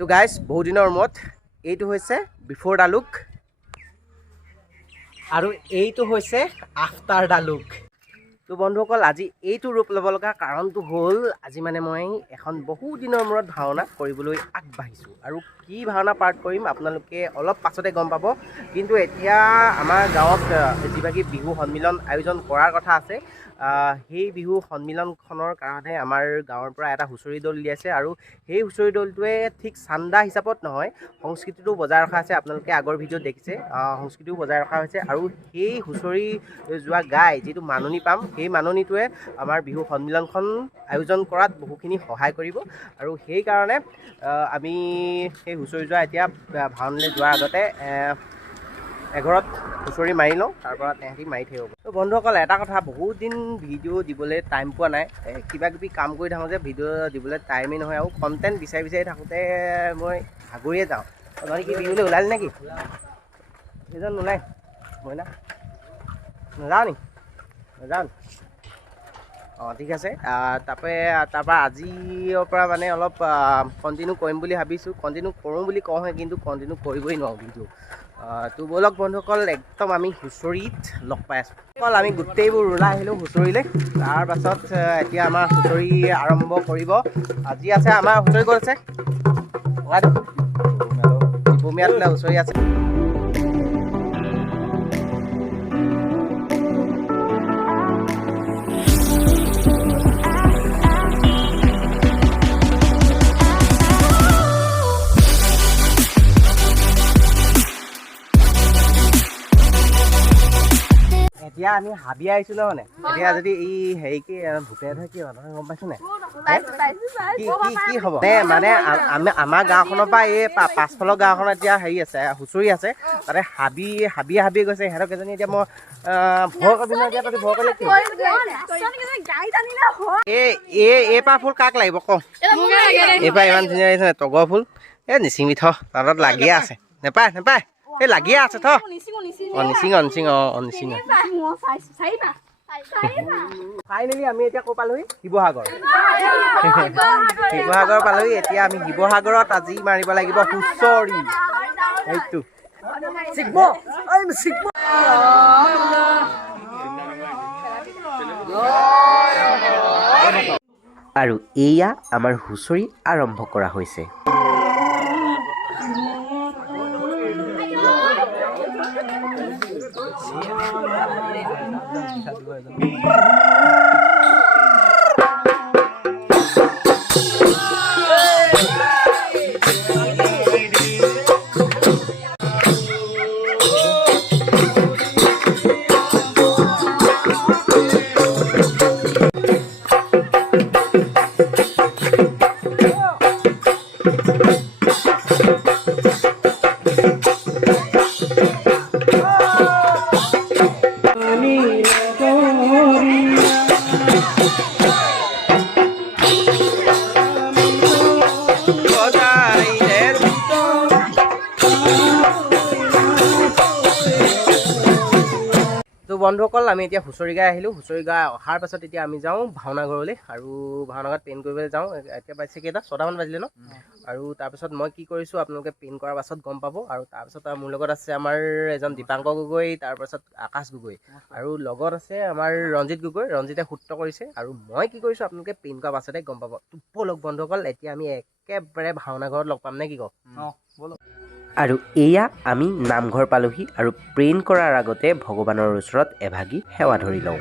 তো গাইজ বহুত দিনৰ মূৰত এইটো হৈছে বিফৰ দ্য লুক আৰু এইটো হৈছে আফটাৰ দ্য লুক। তো বন্ধুসকল আজি এইটো ৰূপ ল'ব লগা কাৰণটো হ'ল আজি মানে মই এখন বহু দিনৰ মূৰত ভাওনা কৰিবলৈ আগবাঢ়িছোঁ আৰু কি ভাওনা পাৰ্ট কৰিম আপোনালোকে অলপ পাছতে গম পাব। কিন্তু এতিয়া আমাৰ গাঁৱত যিভাগে বিহু সন্মিলন আয়োজন কৰাৰ কথা আছে, সেই বিহু সন্মিলনখনৰ কাৰণে আমাৰ গাঁৱৰ পৰা এটা হুঁচৰি দল উলিয়াইছে আৰু সেই হুঁচৰি দলটোৱে ঠিক চান্দা হিচাপত নহয়, সংস্কৃতিটো বজাই ৰখা হৈছে। আপোনালোকে আগৰ ভিডিঅ'ত দেখিছে সংস্কৃতিও বজাই ৰখা হৈছে আৰু সেই হুঁচৰি যোৱা গাই যিটো মাননি পাম, সেই মাননিটোৱে আমাৰ বিহু সন্মিলনখন আয়োজন কৰাত বহুখিনি সহায় কৰিব আৰু সেইকাৰণে আমি সেই হুঁচৰি যোৱা এতিয়া ভাওনালৈ যোৱাৰ আগতে এঘৰত হুঁচৰি মাৰি লওঁ, তাৰপৰা তেহেঁতি মাৰি থাকিব। তো বন্ধুসকল এটা কথা, বহুত দিন ভিডিঅ' দিবলৈ টাইম পোৱা নাই, কিবা কিবি কাম কৰি থাকোঁ যে ভিডিঅ' দিবলৈ টাইমেই নহয় আৰু কণ্টেণ্ট বিচাৰি থাকোঁতে মই ভাগৰিয়ে যাওঁ। তহঁতি কি বিহুলৈ ওলালি নেকি? এইজন নোলাই মই না নাযাওঁ নি? নাযাওঁ নি? অঁ ঠিক আছে। তাৰপৰা আজিৰ পৰা মানে অলপ কণ্টিনিউ কৰিম বুলি ভাবিছোঁ। কণ্টিনিউ কৰোঁ বুলি কওঁহে, কিন্তু কণ্টিনিউ কৰিবই নোৱাৰোঁ ভিডিঅ'। তো ব'লক বন্ধুসকল, একদম আমি হুঁচৰিত লগ পাই আছোঁ। অকল আমি গোটেইবোৰ ওলাই আহিলোঁ হুঁচৰিলৈ। তাৰপাছত এতিয়া আমাৰ হুঁচৰি আৰম্ভ কৰিব। আজি আছে আমাৰ হুঁচৰি ক'ত আছে? ভূমিয়াত হুঁচৰি আছে। এতিয়া আমি হাবি আহিছিলোঁ মানে, এতিয়া যদি এই হেৰি কি ভূপে ধৰে কি হয় গম পাইছোঁ নাই? কি হ'ব মানে আমাৰ গাঁওখনৰ পৰা এই পাছফালৰ গাঁওখনত এতিয়া হেৰি আছে, হুঁচৰি আছে, তাতে হাবি গৈছে। সিহঁতক এজনী এতিয়া মই ভয় কৰিবি নহয়। এতিয়া তহঁতি ভয় কৰিলে কি এইপাৰ ফুল কাক লাগিব কওঁ? এইবাৰ ইমান ধুনীয়া লাগিছে নাই তগৰ ফুল? এই নিচিঙি থ, তাত লাগিয়ে আছে। নেপায় এই লাগিয়ে আছে থ। নিচিং ফাইনেলি আমি এতিয়া ক'ৰ পালোহি? শিৱসাগৰ পালোহি। এতিয়া আমি শিৱসাগৰত আজি মাৰিব লাগিব হুঁচৰি। সেইটো আৰু এয়া আমাৰ হুঁচৰি আৰম্ভ কৰা হৈছে। তো বন্ধুসকল আমি এতিয়া হুঁচৰি গাই আহিলোঁ। হুঁচৰি গাই অহাৰ পাছত এতিয়া আমি যাওঁ ভাওনাঘৰলৈ আৰু ভাওনাঘৰত পেইণ্ট কৰিবলৈ যাওঁ। এতিয়া পাইছে কেইটা? 6টামান বাজিলে ন? আৰু তাৰপিছত মই কি কৰিছোঁ আপোনালোকে পেইণ্ট কৰাৰ পাছত গম পাব। আৰু তাৰপিছত মোৰ লগত আছে আমাৰ এজন দীপাংকৰ গগৈ, তাৰপাছত আকাশ গগৈ, আৰু লগত আছে আমাৰ ৰঞ্জিত গগৈ। ৰঞ্জিতে সূত্ৰ কৰিছে আৰু মই কি কৰিছোঁ আপোনালোকে পেইণ্ট কৰাৰ পাছতে গম পাব। ব'লক বন্ধুসকল, এতিয়া আমি একেবাৰে ভাওনাঘৰত লগ পাম নে কি কওঁ? ব'লক। আৰু এয়া আমি নামঘৰ পালোহি আৰু পেইণ্ট কৰাৰ আগতে ভগৱানৰ ওচৰত এভাগি সেৱা ধৰি লওঁ।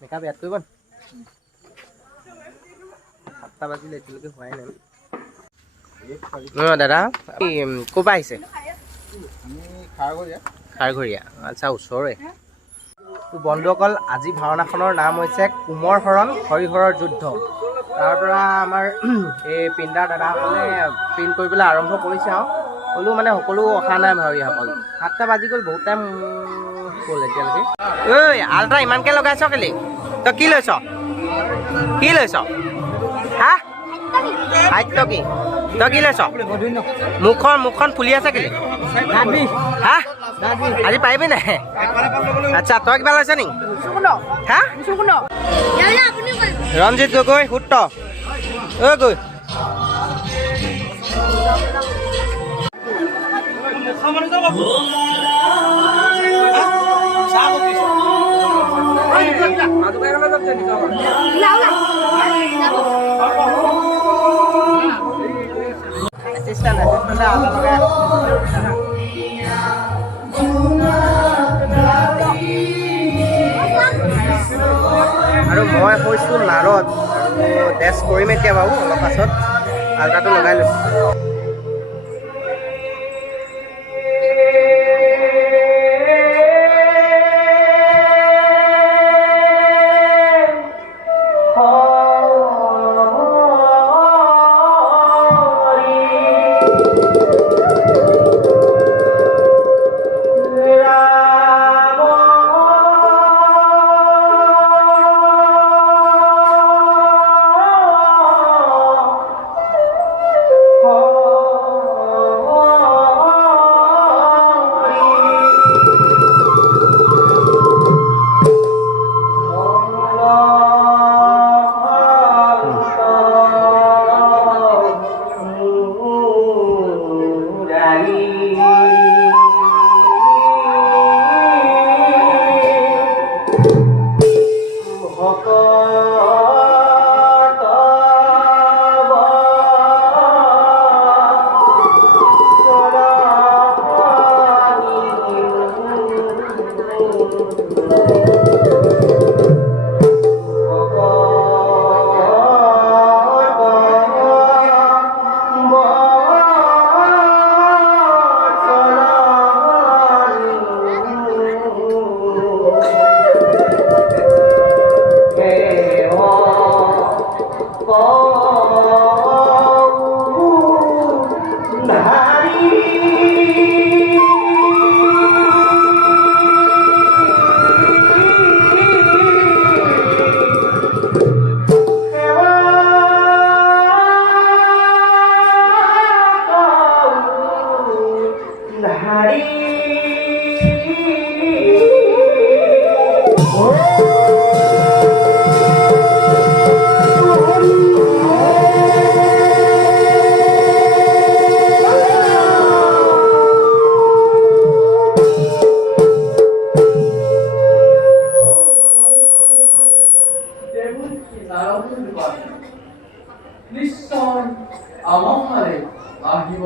মেকআপ ইয়াত কৰিব 7টা বাজিলে এতিয়ালৈকে হোৱাই নাই। দাদা ক'ৰ পৰা আহিছে? খাৰঘৰীয়া। আচ্ছা, ওচৰৰে। বন্ধুসকল, আজি ভাওনাখনৰ নাম হৈছে কুমৰ হৰণ হৰিহৰৰ যুদ্ধ। তাৰ পৰা আমাৰ এই প্ৰিণ্টাৰ দাদাসকলে প্ৰিণ্ট কৰিবলৈ আৰম্ভ কৰিছে আৰু হ'লেও মানে সকলো অহা নাই ভাৱৰীয়াসকল। 7টা বাজি গ'ল, বহুত টাইম হ'ল এতিয়ালৈকে। ঐ আল্ট্ৰা ইমানকৈ লগাইছ কেলি? তই কি লৈছ? হা? সাহিত্য কি? তই কি লৈছ? মুখখন ফুলি আছে কেলি? হা? আজি পাৰিবি নাই? আচ্ছা, তই কিবা লৈছ নি? হা? ৰঞ্জিত গগৈ শুদ্ধ গৈ আৰু মই কৈছোঁ নাৰত আৰু ডেছ কৰিম এতিয়া বাৰু অলপ পাছত আল্ট্ৰাটো লগাই লৈছোঁ নিশ্চয় আমাৰ আহিব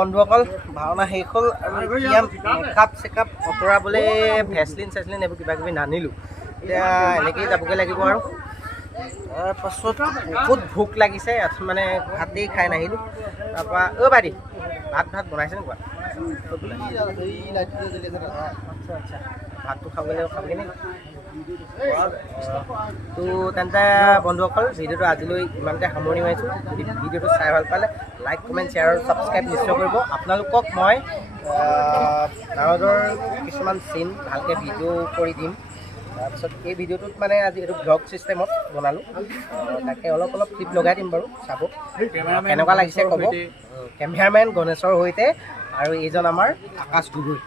বন্ধুসকল ভাওনা শেষ হ'ল আৰু এতিয়া মেকআপ চেকআপ অঁতৰাবলৈ ভেচলিন চেচলিন এইবোৰ কিবা কিবি নানিলোঁ এতিয়া এনেকৈয়ে যাবগৈ লাগিব আৰু তাৰপাছত বহুত ভোক লাগিছে মানে ভাতেই খাই নাহিলোঁ তাৰপৰা বাইদেউ ভাত বনাইছে নে কোৱা আচ্ছা ভাতটো খাবলৈ খাবগৈ নেকি তো তেন্তে বন্ধুসকল ভিডিঅ'টো আজিলৈ ইমানতে সামৰণি মাৰিছোঁ যদি ভিডিঅ'টো চাই ভাল পালে লাইক কমেণ্ট শ্বেয়াৰ আৰু ছাবস্ক্ৰাইব নিশ্চয় কৰিব আপোনালোকক মই নাৰদৰ কিছুমান চিন ভালকৈ ভিডিঅ' কৰি দিম তাৰপিছত এই ভিডিঅ'টোত মানে আজি এইটো ব্লগ ছিষ্টেমত বনালোঁ তাকে অলপ ক্লিপ লগাই দিম বাৰু চাব কেনেকুৱা লাগিছে ক'ব কেমেৰামেন গণেশৰ সৈতে আৰু এইজন আমাৰ আকাশ গগৈ